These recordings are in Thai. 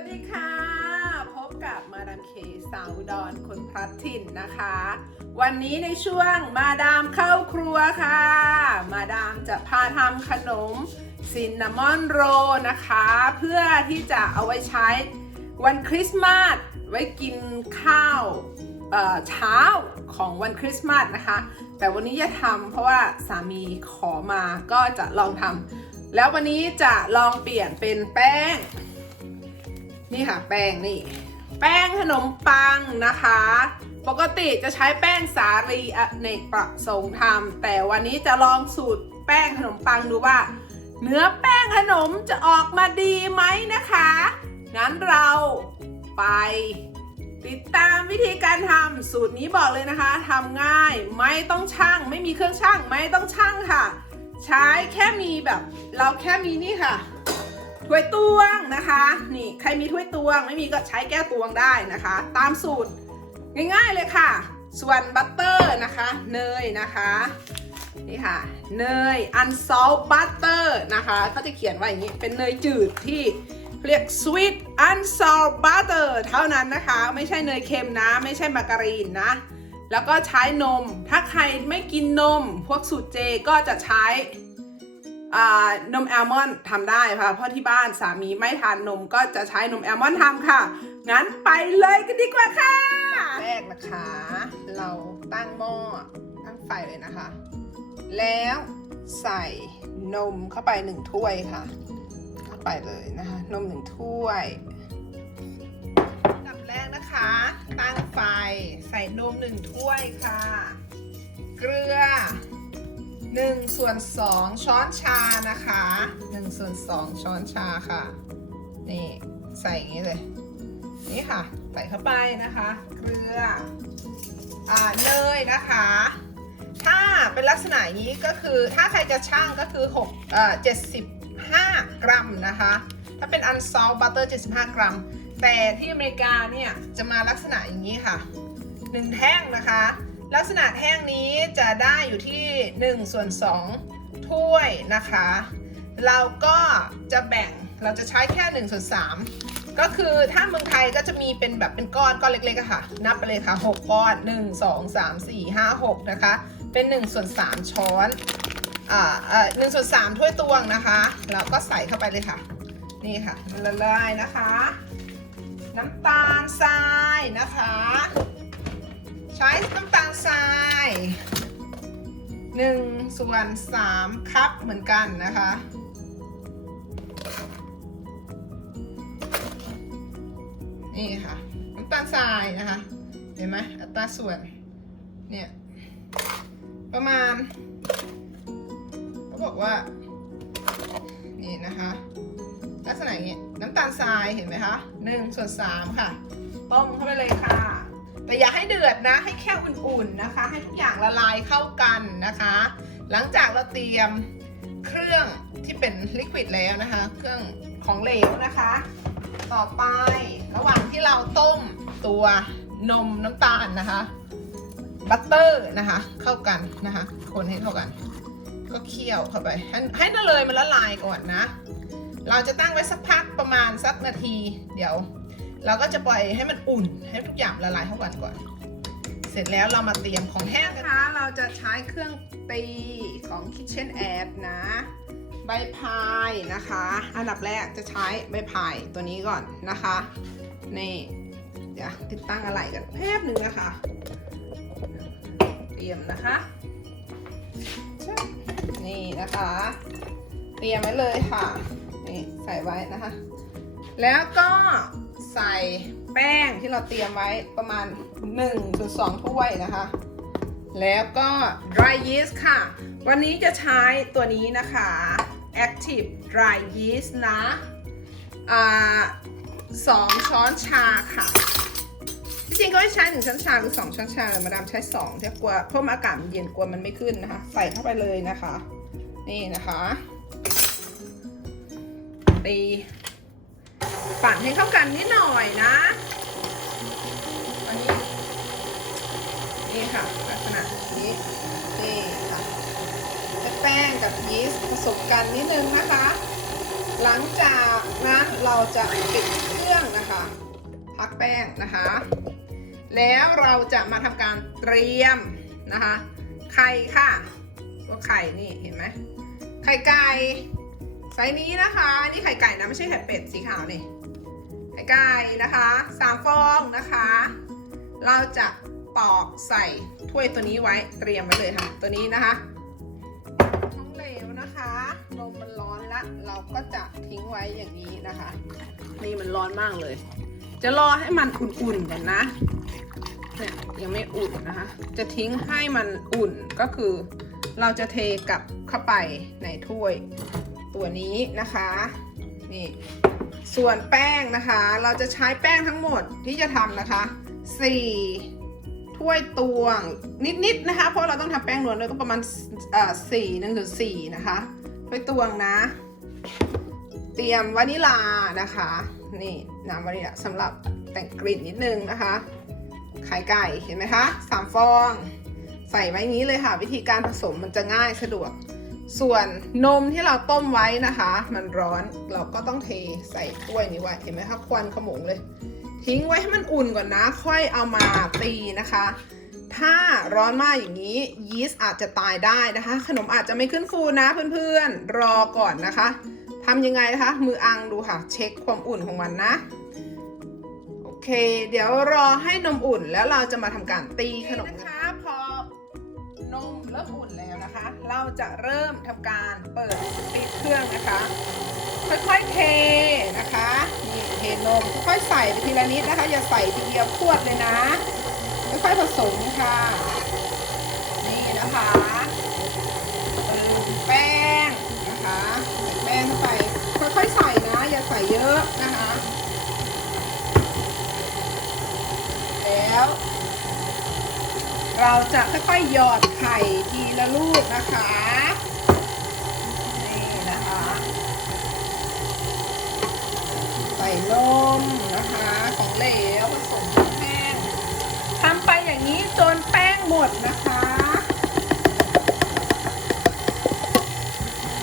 วัสดีค่ะ พบกับมาดามเคสาวดอนคนพลัดถิ่นนะคะ วันนี้ในช่วงมาดามเข้าครัวค่ะ มาดามจะพาทำขนมซินนามอนโรนะคะ เพื่อที่จะเอาไว้ใช้วันคริสต์มาสไว้กินข้าวเช้าของวันคริสต์มาสนะคะ แต่วันนี้จะทำเพราะว่าสามีขอมาก็จะลองทำแล้ววันนี้จะลองเปลี่ยนเป็นแป้ง นี่ค่ะแป้งนี่ แป้งขนมปังนะคะ ปกติจะใช้แป้งสาลีอเนกประสงค์ทำแต่วันนี้จะลองสูตรแป้งขนมปังดูว่า เนื้อแป้งขนมจะออกมาดีไหมนะคะงั้นเราไป ติดตามวิธีการทำสูตรนี้บอกเลยนะคะทำง่ายไม่ต้องช่างไม่มีเครื่องช่างไม่ต้องช่างค่ะ ใช้แค่มีแบบ เราแค่มีนี่ค่ะ ถ้วยตวงนะคะ นี่ใครมีถ้วยตวงไม่มีก็ใช้แก้วตวงได้นะคะ ตามสูตรง่ายๆเลยค่ะ ส่วนบัตเตอร์นะคะ เนยนะคะนี่ค่ะเนย unsalt butter นะคะเขาจะเขียนไว้อย่างนี้เป็นเนยจืดที่เรียก sweet unsalt butter เท่านั้นนะคะ ไม่ใช่เนยเค็มนะ ไม่ใช่มาการีนนะ แล้วก็ใช้นม ถ้าใครไม่กินนม พวกสูตรเจก็จะใช้ นมแอลมอนด์ทำได้ค่ะ เพราะที่บ้านสามีไม่ทานนมก็จะใช้นมแอลมอนด์ทำค่ะ งั้นไปเลยกันดีกว่าค่ะ แรกนะคะ เราตั้งหม้อตั้งไฟเลยนะคะ แล้วใส่นมเข้าไปหนึ่งถ้วยค่ะ เข้าไปเลยนะคะ นมหนึ่งถ้วยอันดับแรกนะคะ ตั้งไฟใส่นมหนึ่งถ้วยค่ะ เกลือ 1ส่วน2ช้อนชานะคะ1ส่วน2ช้อนชาค่ะ นี่ใส่อย่างนี้เลย นี่ค่ะ ใส่เข้าไปนะคะ เกลืออ่าเนยนะคะ ถ้าเป็นลักษณะงนี้ก็คือถ้าใครจะช่างก็คือ6เอ่อ75 กรัมนะคะ ถ้าเป็น unsalt butter 75 กรัม แต่ที่อเมริกาเนี่ยจะมาลักษณะอย่างนี้ค่ะ 1 แท่งนะคะ ลักษณะแท่งนี้จะได้อยู่ที่1ส่วน2ถ้วยนะคะ เราก็จะแบ่งเราจะใช้แค่1ส่วน3ก็คือถ้าเมืองไทยก็จะมีเป็นแบบเป็นก้อนก้อนเล็กๆค่ะ นับไปเลยค่ะ 6 ก้อน 1 2 3 4 5 6 นะคะ เป็น1ส่วน3ช้อนอ่าเอ่อหนึ่งส่วนสามถ้วยตวงนะคะแล้วก็ใส่เข้าไปเลยค่ะ นี่ค่ะละลายนะคะ น้ำตาลทรายนะคะ ใช้น้ำตาลทราย1ส่วน3คัพเหมือนกันนะคะ นี่ค่ะน้ำตาลทรายนะคะ เห็นไหมอัตราส่วน เนี่ย ประมาณเขาบอกว่า นี่นะคะ ลักษณะอย่างนี้น้ำตาลทรายเห็นไหมคะหนึ่งส่วนสามค่ะ ต้มเข้าไปเลยค่ะ แต่อย่าให้เดือดนะ ให้แค่อุ่นๆนะคะ ให้ทุกอย่างละลายเข้ากันนะคะ หลังจากเราเตรียมเครื่องที่เป็นลิควิดแล้วนะคะ เครื่องของเหลวนะคะ ต่อไประหว่างที่เราต้มตัวนมน้ำตาลนะคะบัตเตอร์นะคะ เข้ากันนะคะ คนให้เข้ากัน ก็เคี่ยวเข้าไปให้ให้นเลยมันละลายก่อนนะ เราจะตั้งไว้สักพักประมาณสักนาที เดี๋ยว เราก็จะปล่อยให้มันอุ่นให้ทุกอย่างละลายเข้ากันก่อน เสร็จแล้วเรามาเตรียมของแห้งนะคะ เราจะใช้เครื่องตีของ Kitchen Aid นะ ใบพายนะคะ อันดับแรกจะใช้ใบพายตัวนี้ก่อนนะคะ นี่เดี๋ยวติดตั้งอะไรกันแป๊บหนึ่งนะคะ เตรียมนะคะชึบนี่นะคะ เตรียมไว้เลยค่ะ นี่ใส่ไว้นะคะ แล้วก็ ใส่แป้งที่เราเตรียมไว้ประมาณ 1-2 ถ้วยนะคะ แล้วก็ dry yeast ค่ะ วันนี้จะใช้ตัวนี้นะคะ active dry yeast นะอ่าสองช้อนชาค่ะที่จริงก็ให้ใช้หนึ่งช้อนชาหรือสองช้อนชาแต่มาดามใช้สองถ้ากลัวเพราะอากาศมันเย็นกลัวมันไม่ขึ้นนะคะ ใส่เข้าไปเลยนะคะ นี่นะคะตี ปั่นให้เข้ากันนิดหน่อยนะอันนี้นี่ค่ะลักษณะนี้นี่ค่ะให้แป้งกับยีสต์ผสมกันนิดนึงนะคะ หลังจากนั้นเราจะปิดเครื่องนะคะพักแป้งนะคะ แล้วเราจะมาทำการเตรียมนะคะ ไข่ค่ะ ตัวไข่นี่เห็นไหมไข่ไก่ ไซส์นี้นะคะนี่ไข่ไก่นะไม่ใช่ไข่เป็ดสีขาวนี่ไข่ไก่นะคะสามฟองนะคะ เราจะปอกใส่ถ้วยตัวนี้ไว้เตรียมไว้เลยค่ะ ตัวนี้นะคะท้องเหลวนะคะนมมันร้อนละเราก็จะทิ้งไว้อย่างนี้นะคะ นี่มันร้อนมากเลย จะรอให้มันอุ่นๆก่อนนะเนี่ยยังไม่อุ่นนะคะ จะทิ้งให้มันอุ่นก็คือ เราจะเทกลับเข้าไปในถ้วยตัวนี้นะคะนี่ส่วนแป้งนะคะ เราจะใช้แป้งทั้งหมดที่จะทำนะคะ4ถ้วยตวงนิดๆนะคะ เพราะเราต้องทำแป้งนวลด้วยก็ประมาณเอ่อสี่หนึ่งถึงสี่นะคะถ้วยตวงนะ เตรียมวานิลานะคะนี่น้ำวานิลาสำหรับแต่งกลิ่นนิดนึงนะคะไข่ไก่เห็นไหมคะสามฟอง ใส่ไว้นี้เลยค่ะ วิธีการผสมมันจะง่ายสะดวก ส่วนนมที่เราต้มไว้นะคะ มันร้อนเราก็ต้องเทใส่ถ้วยนี้ไว้เห็นไหมคะควันขโมงเลย ทิ้งไว้ให้มันอุ่นก่อนนะ ค่อยเอามาตีนะคะ ถ้าร้อนมากอย่างนี้ยีสต์อาจจะตายได้นะคะ ขนมอาจจะไม่ขึ้นฟูนะเพื่อนๆรอก่อนนะคะทำยังไงนะคะมืออังดูค่ะ เช็คความอุ่นของมันนะโอเคเดี๋ยวรอให้นมอุ่นแล้วเราจะมาทำการตีขนมนะคะพอ นมเริ่มอุ่นแล้วนะคะ เราจะเริ่มทำการเปิดปิดเครื่องนะคะ ค่อยๆเทนะคะนี่เทนมค่อยๆใส่ไปทีละนิดนะคะ อย่าใส่ทีเดียวพวดเลยนะ ค่อยๆผสมค่ะ นี่นะคะเติมแป้งนะคะใส่แป้งเข้าไปค่อยๆใส่นะ อย่าใส่เยอะนะคะ แล้ว เราจะค่อยๆหยอดไข่ทีละลูกนะคะ นี่นะคะ ใส่นมนะคะ ของเหลวผสมแป้งทำไปอย่างนี้จนแป้งหมดนะคะ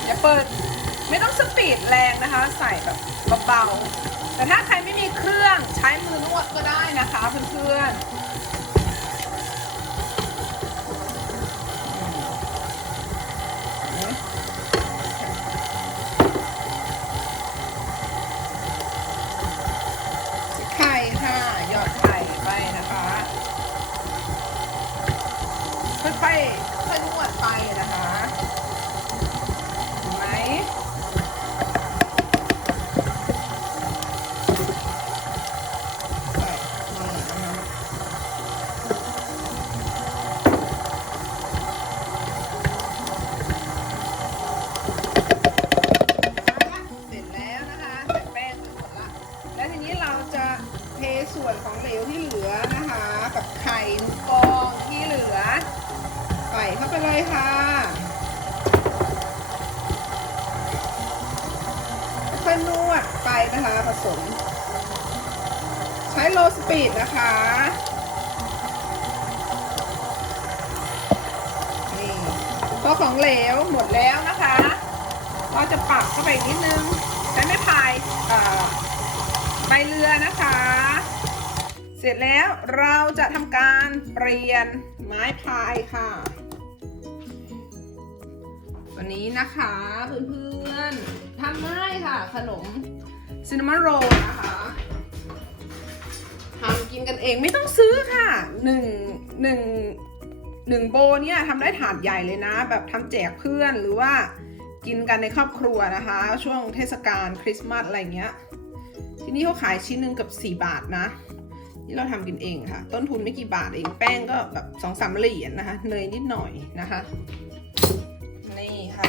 อย่าเปิดไม่ต้องสปีดแรงนะคะ ใส่แบบเบาๆแต่ถ้าใครไม่มีเครื่องใช้มือนวดก็ได้นะคะเพื่อนๆ ค่อยๆค่อยนวดไปนะคะ ใบเรือนะคะ เสร็จแล้วเราจะทำการเปลี่ยนไม้พายค่ะ วันนี้นะคะเพื่อนๆทำง่ายค่ะ ขนมซินนามอนโรนะคะทำกินกันเองไม่ต้องซื้อค่ะหนึ่งหนึ่งหนึ่งโบเนี่ยทำได้ถาดใหญ่เลยนะ แบบทำแจกเพื่อนหรือว่ากินกันในครอบครัวนะคะ ช่วงเทศกาลคริสต์มาสอะไรเงี้ย ที่นี่เขาขายชิ้นหนึ่งกับ 4 บาทนะที่เราทำกินเองค่ะ ต้นทุนไม่กี่บาทเองแป้งก็แบบสองสามเหรียญนะคะเนยนิดหน่อยนะคะนี่ค่ะ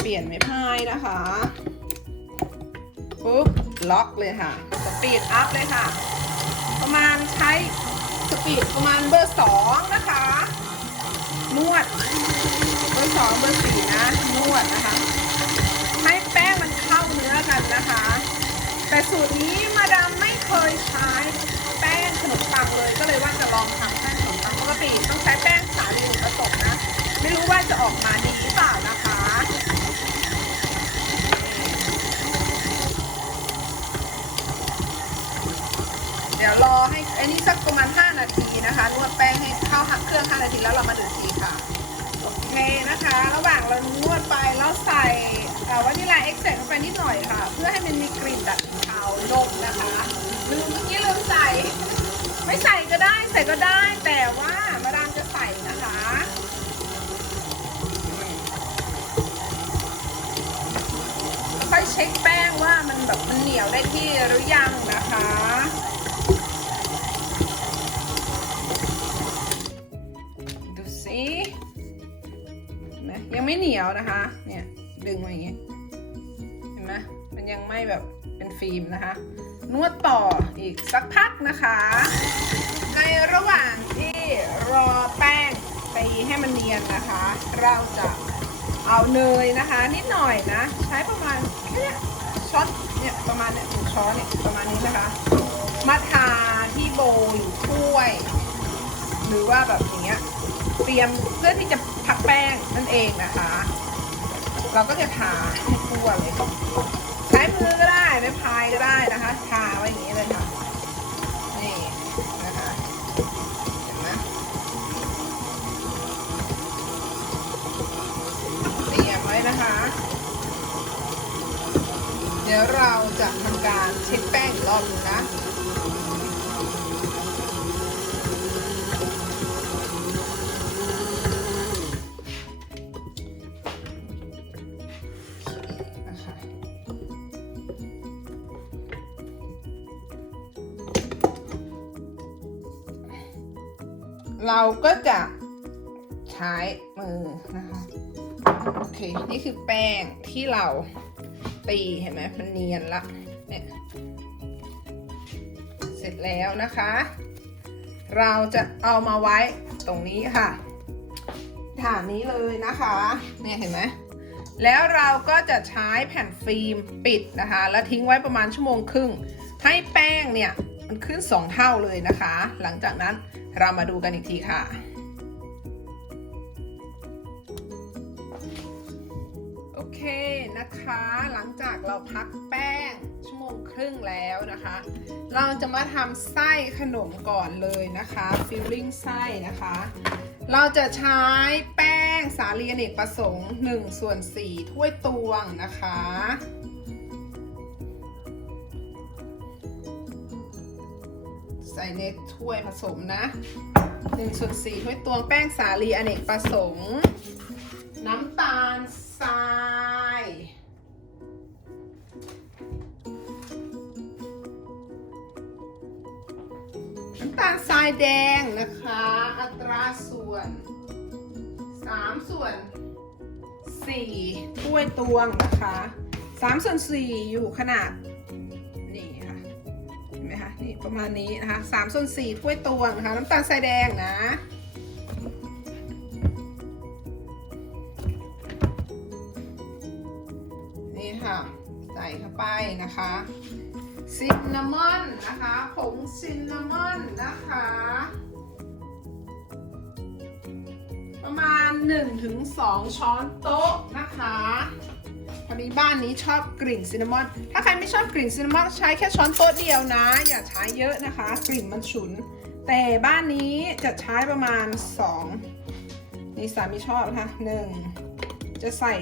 เปลี่ยนไม้พายนะคะปุ๊บล็อกเลยค่ะ สปีดอัพเลยค่ะ ประมาณใช้สปีดประมาณเบอร์สองนะคะนวด เบอร์สองเบอร์สี่นะนวดนะคะ ล้กันนะคะ แต่สูตรนี้มาดามไม่เคยใช้แป้งขนมปังเลยก็เลยว่าจะลองทำแป้งขนมปังปกติต้องใช้แป้งสาลีผสมนะ ไม่รู้ว่าจะออกมาดีหรือเปล่านะคะเดี๋ยวรอให้ไอ้นี่สักประมาณ 5 นาทีนะคะนวดแป้งให้เข้าหักเครื่อง 5 นาทีแล้วเรามาดูทีค่ะ โอเคนะคะ ระหว่างเรานวดไปแล้วใส่ วานิลาเอ็กเซลงไปนิดหน่อยค่ะ เพื่อให้มันมีกลิ่นแบบขาวนมนะคะลืมเมื่อกี้ลืมใส่ ไม่ใส่ก็ได้ใส่ก็ได้ แต่ว่ามาดามจะใส่นะคะค่อยเช็คแป้งว่ามันแบบมันเหนียวได้ที่หรือยังนะคะดูสิเนไหมยังไม่เหนียวนะคะ มันยังไม่แบบเป็นฟิล์มนะคะ นวดต่ออีกสักพักนะคะ ในระหว่างที่รอแป้งตีให้มันเนียนนะคะ เราจะเอาเนยนะคะ นิดหน่อยนะ ใช้ประมาณแค่เนี้ยช้อนเนี่ยประมาณเนี่ยหนึ่งช้อนเนี่ยประมาณนี้นะคะ มาทาที่โบอยู่ถ้วย หรือว่าแบบอย่างเงี้ยเตรียมเพื่อที่จะพักแป้งนั่นเองนะคะ เราก็จะทาให้ทั่วเลยก็ ม้พายก็ได้นะคะทาไว้อย่างนี้เลยค่ะ นี่นะคะเห็นไหมเตรียมไว้นะคะ เดี๋ยวเราจะทำการเช็ดแป้งอีกรอบนึงนะ ก็จะใช้มือนะคะโอเค นี่คือแป้งที่เราตีเห็นไหมมันเนียนละเนี่ยเสร็จแล้วนะคะ เราจะเอามาไว้ตรงนี้ค่ะฐานนี้เลยนะคะเนี่ยเห็นไหมแล้วเราก็จะใช้แผ่นฟิล์มปิดนะคะ แล้วทิ้งไว้ประมาณชั่วโมงครึ่ง ให้แป้งเนี่ย มันขึ้น 2 เท่าเลยนะคะ หลังจากนั้นเรามาดูกันอีกทีค่ะ โอเคนะคะ หลังจากเราพักแป้งชั่วโมงครึ่งแล้วนะคะ เราจะมาทำไส้ขนมก่อนเลยนะคะฟิลลิ่งไส้นะคะ เราจะใช้แป้งสาลีอเนกประสงค์1ส่วน4ถ้วยตวงนะคะ ใส่ในถ้วยผสมนะ1ส่วน4ถ้วยตวงแป้งสาลีอเนกประสงค์ น้ำตาลทรายน้ำตาลทรายแดงนะคะ อัตราส่วน 3 ส่วน 4 ถ้วยตวงนะคะ3ส่วน4อยู่ขนาด ประมาณนี้นะคะ3ส่วน4ถ้วยตวงนะคะน้ำตาลทรายแดงนะนี่ค่ะใส่เข้าไปนะคะซินนามอนนะคะผงซินนามอนนะคะ ประมาณ 1-2 ช้อนโต๊ะนะคะ พอดีบ้านนี้ชอบกลิ่นซินนามอน ถ้าใครไม่ชอบกลิ่นซินนามอนใช้แค่ช้อนโต๊ะเดียวนะ อย่าใช้เยอะนะคะ กลิ่นมันฉุน แต่บ้านนี้จะใช้ประมาณ 2 นี่สามีชอบนะคะ1จะใส่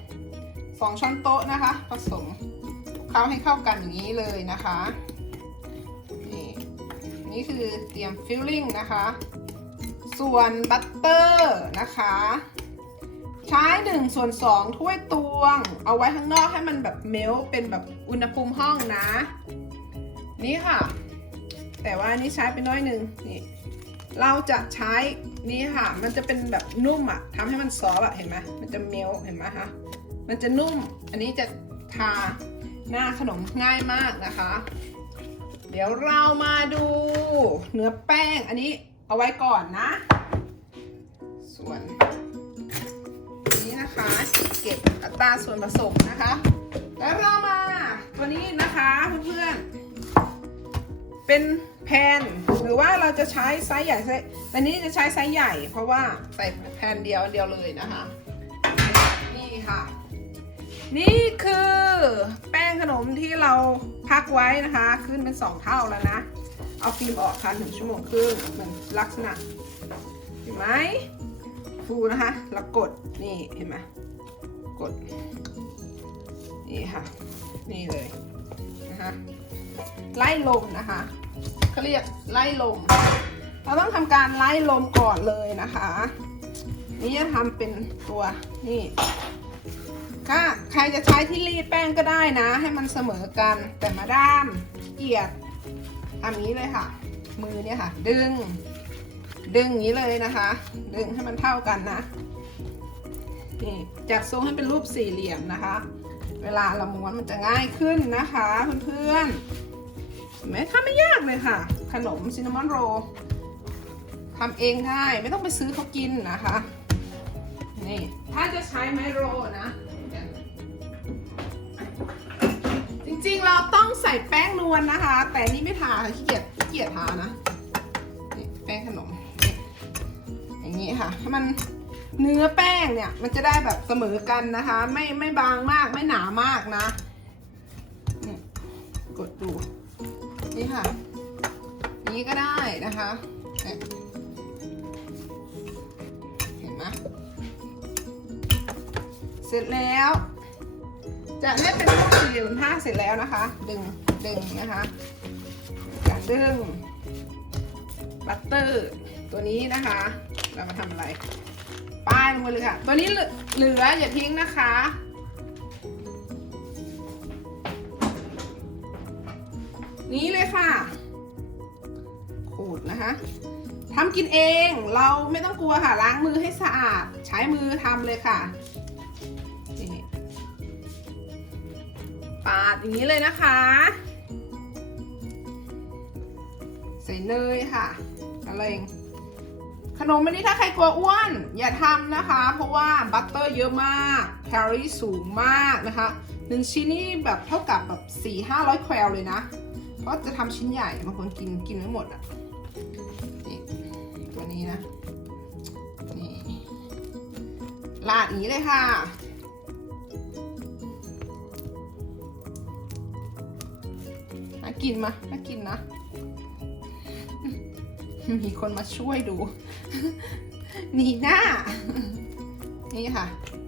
2 2 ช้อนโต๊ะนะคะ ผสมเข้าให้เข้ากันอย่างนี้เลยนะคะ นี่นี่คือเตรียมฟิลลิ่งนะคะ ส่วนบัตเตอร์นะคะ ใช้1ส่วน2ถ้วยตวง เอาไว้ข้างนอกให้มันแบบเมลเป็นแบบอุณหภูมิห้องนะ นี่ค่ะ แต่ว่านี่ใช้ไปน้อยหนึ่งนี่เราจะใช้นี่ค่ะ มันจะเป็นแบบนุ่มอะทำให้มันซอฟอะเห็นไหมมันจะเมลเห็นไหมคะมันจะนุ่ม อันนี้จะทาหน้าขนมง่ายมากนะคะ เดี๋ยวเรามาดูเนื้อแป้งอันนี้เอาไว้ก่อนนะ ส่วน นะคะ เก็บอัตราส่วนผสมนะคะ แล้วเรามาตัวนี้นะคะเพื่อนๆเป็นแผ่นหรือว่าเราจะใช้ไซส์ใหญ่ไซส์อันนี้จะใช้ไซส์ใหญ่ เพราะว่าใส่แผ่นเดียวเดียวเลยนะคะ นี่ค่ะ นี่คือแป้งขนมที่เราพักไว้นะคะ ขึ้นเป็น2เท่าแล้วนะเเอาฟิล์มออกค่ะหนึ่งชั่วโมงครึ่งเหมือนลักษณะเห็นไหม ฟูนะคะ แล้วกดนี่เห็นไหมกด นี่ค่ะ นี่เลยนะคะไล่ลมนะคะเขาเรียกไล่ลม เราต้องทำการไล่ลมก่อนเลยนะคะ นี่จะทำเป็นตัวนี่ค่ะใครจะใช้ที่รีดแป้งก็ได้นะ ให้มันเสมอกันแต่มาด้ามเกียดทำนี้เลยค่ะ มือเนี่ยค่ะ ดึง ดึงอย่างนี้เลยนะคะ ดึงให้มันเท่ากันนะนี่จากทรงให้เป็นรูปสี่เหลี่ยมนะคะ เวลาเราม้วนมันจะง่ายขึ้นนะคะเพื่อนๆเห็นไหมทำไม่ยากเลยค่ะ ขนมซินนามอนโรลทำเองได้ไม่ต้องไปซื้อเขากินนะคะนี่ถ้าจะใช้ไมโรนะจริงๆเราต้องใส่แป้งนวลนะคะ แต่นี่ไม่ทาค่ะขี้เกียจขี้เกียจทานะแป้งขนม อย่างนี้ค่ะให้มันเนื้อแป้งเนี่ยมันจะได้แบบเสมอกันนะคะ ไม่ไม่บางมากไม่หนามากนะนี่กดดูนี่ค่ะ นี้ก็ได้นะคะเห็นไหมเสร็จแล้ว จะได้เป็นรูปสี่เหลี่ยมห้าเสร็จแล้วนะคะ ดึงดึงนะคะการดึงบัตเตอร์ตัวนี้นะคะ เรามาทำอะไร ป้ายลงมาเลยค่ะ ตัวนี้เหลืออย่าทิ้งนะคะ นี้เลยค่ะ ขูดนะคะทำกินเอง เราไม่ต้องกลัวค่ะ ล้างมือให้สะอาด ใช้มือทำเลยค่ะปาดอย่างนี้เลยนะคะ ใส่เนยค่ะอะไรเอง ขนมอันนี้ถ้าใครกลัวอ้วน อย่าทำนะคะ เพราะว่าบัตเตอร์เยอะมากแคลอรี่สูงมากนะคะหนึ่งชิ้นนี่แบบเท่ากับแบบสี่ห้าร้อยแคลเลยนะ เพราะจะทำชิ้นใหญ่บางคนกินกินไม่หมดอะนี่ตัวนี้นะนี่ลาดอย่างนี้เลยค่ะน่ากินมาน่ากินนะ มีคนมาช่วยดู นีหน้า นี่ค่ะ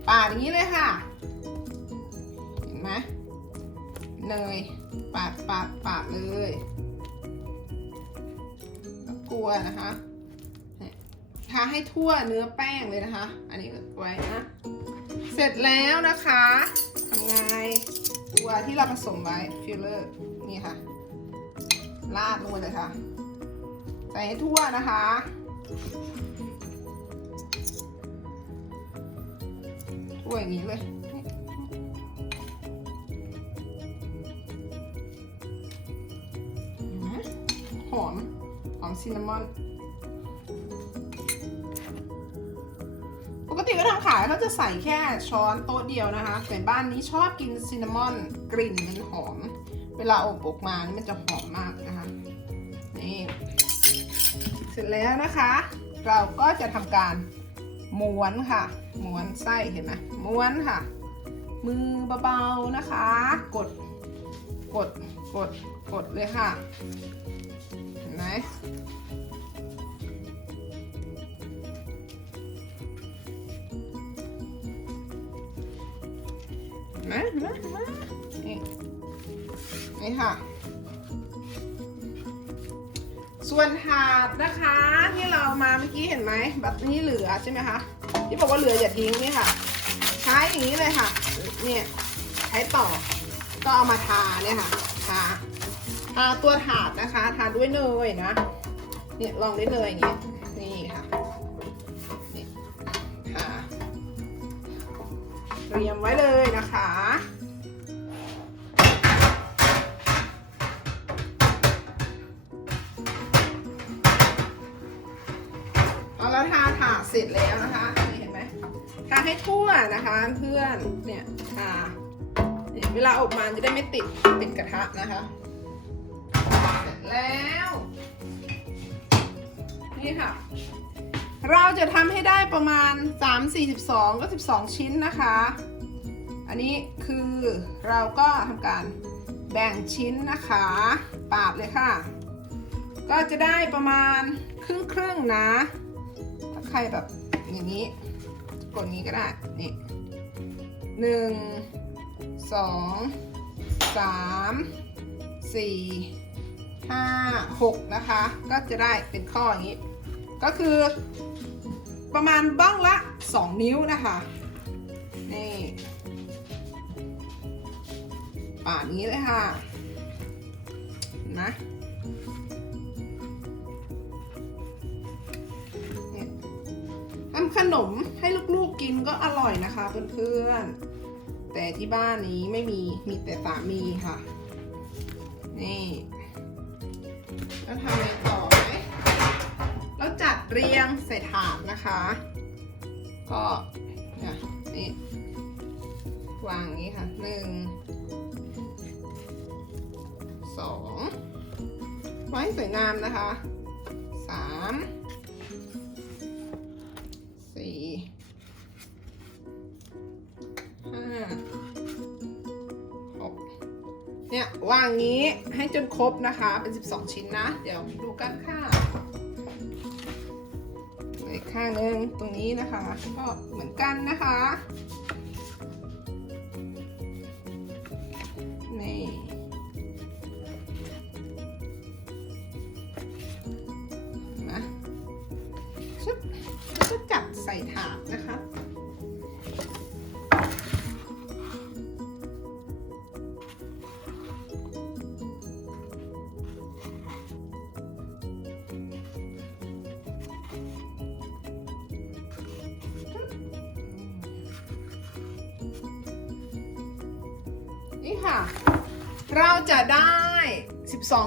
ปาดอย่างนี้เลยค่ะ เห็นไหมเนยปาดปาดปาดเลยกลัวนะคะทาให้ทั่วเนื้อแป้งเลยนะคะ อันนี้ไว้นะ เสร็จแล้วนะคะทำไงตัวที่เราผสมไว้ฟิลเลอร์นี่ค่ะ ราดลงไปเลยค่ะ ใส่ให้ทั่วนะคะ ทั่วอย่างนี้เลยหอมหอมซินนามอน ปกติก็ทำขายเขาจะใส่แค่ช้อนโต๊ะเดียวนะคะ แต่บ้านนี้ชอบกินซินนามอนกลิ่นมันหอม เวลาอบออกมานี่มันจะหอมมากนะคะ นี่ ร็จแล้วนะคะ เราก็จะทำการม้วนค่ะ ม้วนไส้เห็นไหมม้วนค่ะ มือเบาๆนะคะ กด กด กด กดเลยค่ะ เห็นไหมเห็นไหมเห็นไหมเห็นไหมนี่นี่ค่ะ ส่วนถาดนะคะที่เรามาเมื่อกี้เห็นไหมแบบนี้เหลือใช่ไหมคะที่บอกว่าเหลืออย่าทิ้งนี่ค่ะ ใช้อย่างนี้เลยค่ะเนี่ยใช้ต่อก็เอามาทาเนี่ยค่ะทาทาตัวถาดนะคะทาด้วยเนยนะเนี่ยลองด้วยเนยอย่างนี้นี่ค่ะนี่ทาเตรียมไว้เลยนะคะ ร็จแล้วนะคะนี่เห็นไหมทาให้ทั่วนะคะเพื่อนเนี่ยทาเนี่ยเวลาอบมาจะได้ไม่ติดติดกระทะนะคะเสร็จแล้ว นี่ค่ะ เราจะทำให้ได้ประมาณ 3 4 12ก็ 12 ชิ้นนะคะ อันนี้คือเราก็ทำการแบ่งชิ้นนะคะ ปาดเลยค่ะ ก็จะได้ประมาณครึ่งครึ่งๆนะ ใครแบบอย่างนี้ กดนี้ก็ได้ นี่หนึ่งสองสามสี่ห้าหกนะคะ ก็จะได้เป็นข้ออย่างนี้ ก็คือประมาณบ้างละ 2 นิ้วนะคะ นี่ป่านนี้เลยค่ะ นะำขนมให้ลูกๆกินก็อร่อยนะคะเพื่อนๆ แต่ที่บ้านนี้ไม่มีมีแต่สามีค่ะ นี่แล้วทำอะไรต่อไหมแล้วจัดเรียงใส่ถาดนะคะ ก็นี่ยนี่วางอย่างนี้ค่ะหนึ่งสองไว้สวยงามนะคะสาม เนี่ย วางงี้ให้จนครบนะคะ เป็น 12 ชิ้นนะ เดี๋ยวดูกันค่ะอีกข้างหนึงตรงนี้นะคะ ก็เหมือนกันนะคะ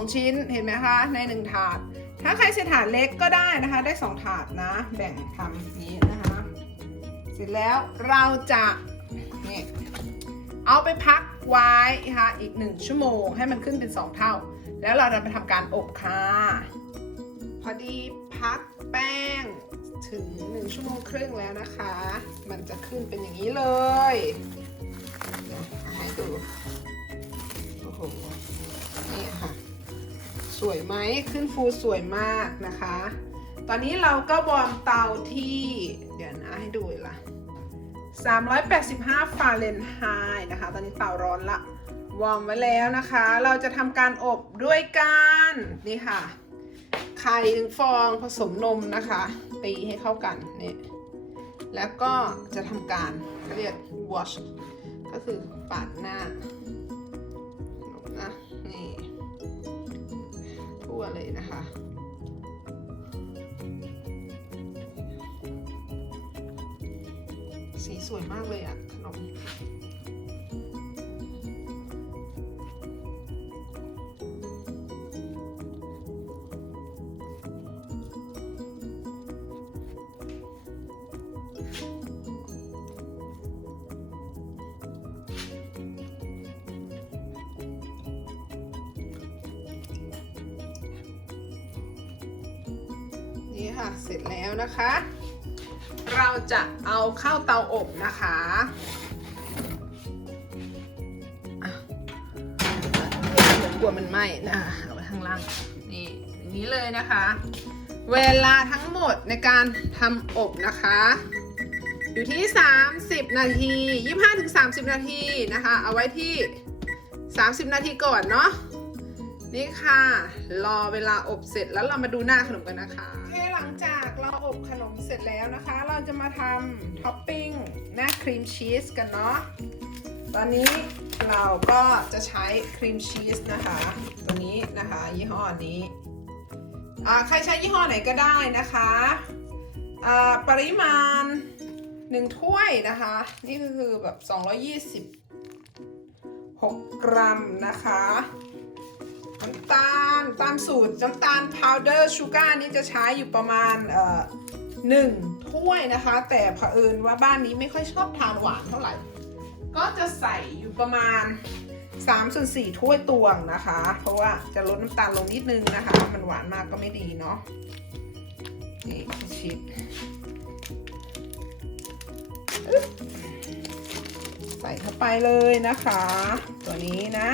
2 ชิ้นเห็นไหมคะ ใน 1 ถาด ถ้าใครใช้ถาดเล็กก็ได้นะคะ ได้ 2 ถาดนะ แบ่งทำนี้นะคะ เสร็จแล้วเราจะนี่เอาไปพักไว้ค่ะอีก 1 ชั่วโมงให้มันขึ้นเป็น 2 เท่า แล้วเราจะไปทำการอบค่ะพอดีพักแป้งถึง 1 ชั่วโมงครึ่งแล้วนะคะ มันจะขึ้นเป็นอย่างนี้เลยเดี๋ยวเอาให้ดูโอ้โห สวยไหมขึ้นฟูสวยมากนะคะ ตอนนี้เราก็วอร์มเตาที่ เดี๋ยวนะให้ดูละ385ฟาเรนไฮต์นะคะ ตอนนี้เตาร้อนละวอร์มไว้แล้วนะคะ เราจะทำการอบด้วยการนี่ค่ะ ไข่หนึ่งฟองผสมนมนะคะ ตีให้เข้ากันนี่แล้วก็จะทำการเรียก wash ก็คือปาดหน้านะนี่ เลยนะคะ สีสวยมากเลยอะขนม เอาเข้าเตาอบนะคะอะเดี๋ยวกลัวมันไหม้นะคะเอาไว้ข้างล่างนี่อย่างนี้เลยนะคะ เวลาทั้งหมดในการทำอบนะคะ อยู่ที่ 30 นาที 25-30 นาทีนะคะ เอาไว้ที่ 30 นาทีก่อนเนาะ นี่ค่ะ รอเวลาอบเสร็จแล้วเรามาดูหน้าขนมกันนะคะโอเคหลังจากเราอบขนมเสร็จแล้วนะคะ เราจะมาทำท็อปปิ้งหน้าครีมชีสกันเนาะตอนนี้เราก็จะใช้ครีมชีสนะคะ ตัวนี้นะคะยี่ห้อนี้ใครใช้ยี่ห้อไหนก็ได้นะคะปริมาณ 1 ถ้วยนะคะ นี่ก็คือแบบ 226 กรัมนะคะ น้ำตาลตามสูตรน้ำตาลพาวเดอร์ชูการ์นี่จะใช้อยู่ประมาณเอ่อหนึ่งถ้วยนะคะ แต่เผอิญว่าบ้านนี้ไม่ค่อยชอบทานหวานเท่าไหร่ ก็จะใส่อยู่ประมาณ3ส่วน4ถ้วยตวงนะคะ เพราะว่าจะลดน้ำตาลลงนิดนึงนะคะ มันหวานมากก็ไม่ดีเนาะนี่ชิดใส่เข้าไปเลยนะคะ ตัวนี้นะ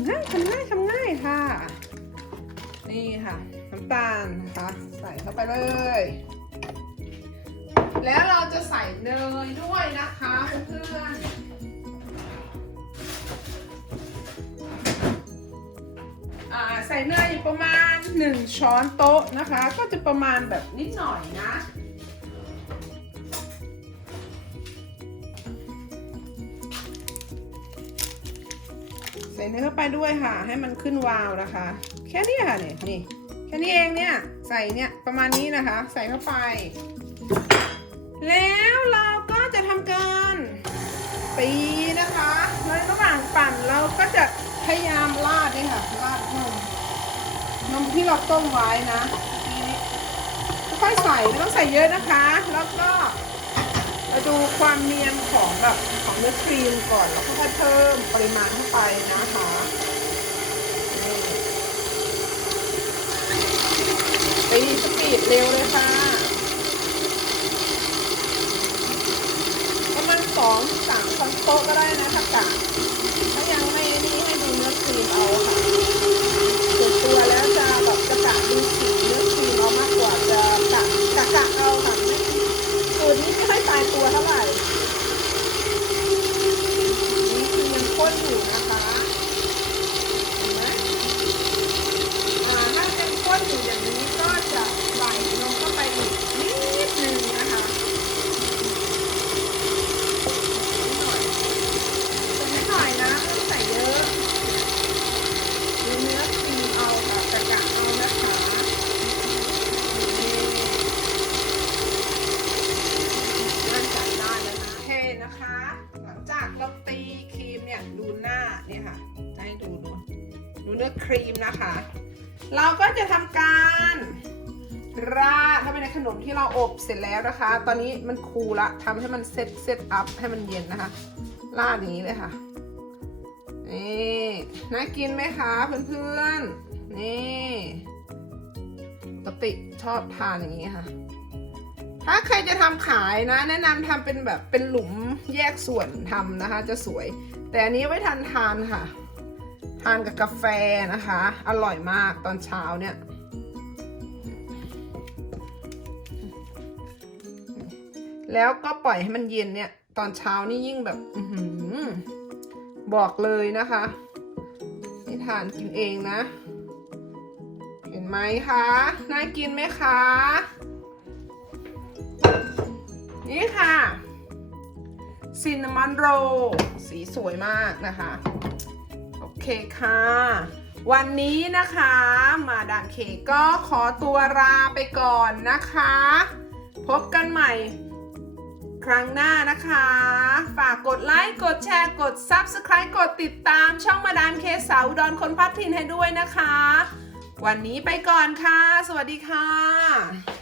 ำง่ายทำง่ายทำง่ายค่ะ นี่ค่ะน้ำตาลนะคะใส่เข้าไปเลย แล้วเราจะใส่เนยด้วยนะคะเพื่อนๆใส่เนยประมาณ 1 ช้อนโต๊ะนะคะ ก็จะประมาณแบบนิดหน่อยนะ ส่เนยเข้าไปด้วยค่ะ ให้มันขึ้นวาวนะคะ แค่นี้ค่ะเนี่ยนี่แค่นี้เองเนี่ยใส่เนี่ยประมาณนี้นะคะ ใส่เข้าไป แล้วเราก็จะทำการตีนะคะในระหว่างปั่นเราก็จะพยายามราดนี่ค่ะราดนมนมที่เราต้มไว้นะทีนี้ค่อยใส่ไม่ต้องใส่เยอะนะคะ แล้วก็ มาดูความเนียนของแบบของเนื้อครีมก่อนแล้วก็ค่อยๆเพิ่มปริมาณเข้าไปนะคะนี่ตีสปีดเร็วเลยค่ะประมาณสองสามช้อนโต๊ะก็ได้นะผักกาดถ้ายังไม่นี่ให้ดูเนื้อครีมเอาค่ะส่วนตัวแล้วจะแบบจะกะดูสีเนื้อครีมเอามากกว่าจะกะกะกะเอาค่ะไม่ ตัวนี้ไม่ค่อยตายตัวเท่าไหร่นี่คือยังข้นอยู่นะคะ นะคะ ตอนนี้มันคูละทำให้มันเซตเซตอัพให้มันเย็นนะคะราดอย่างนี้เลยค่ะนี่น่ากินไหมคะเพื่อนๆนี่ปกติชอบทานอย่างนี้ค่ะ ถ้าใครจะทำขายนะ แนะนำทำเป็นแบบเป็นหลุมแยกส่วนทำนะคะ จะสวย แต่อันนี้ไว้ทานทานค่ะ ทานกับกาแฟนะคะ อร่อยมากตอนเช้าเนี่ย แล้วก็ปล่อยให้มันเย็นเนี่ย ตอนเช้านี่ยิ่งแบบอบอกเลยนะคะนี่ทานกินเองนะ เห็นไหมคะ น่ากินไหมคะ นี่ค่ะซินนามอนโร สีสวยมากนะคะ โอเคค่ะ วันนี้นะคะมาดามเคก็ขอตัวลาไปก่อนนะคะ พบกันใหม่ รั้งหน้านะคะ ฝากกดไลค์ กดแชร์ กด Subscribe กดติดตามช่องมาดามเคสาวดอนคนพัดทินให้ด้วยนะคะ วันนี้ไปก่อนค่ะ สวัสดีค่ะ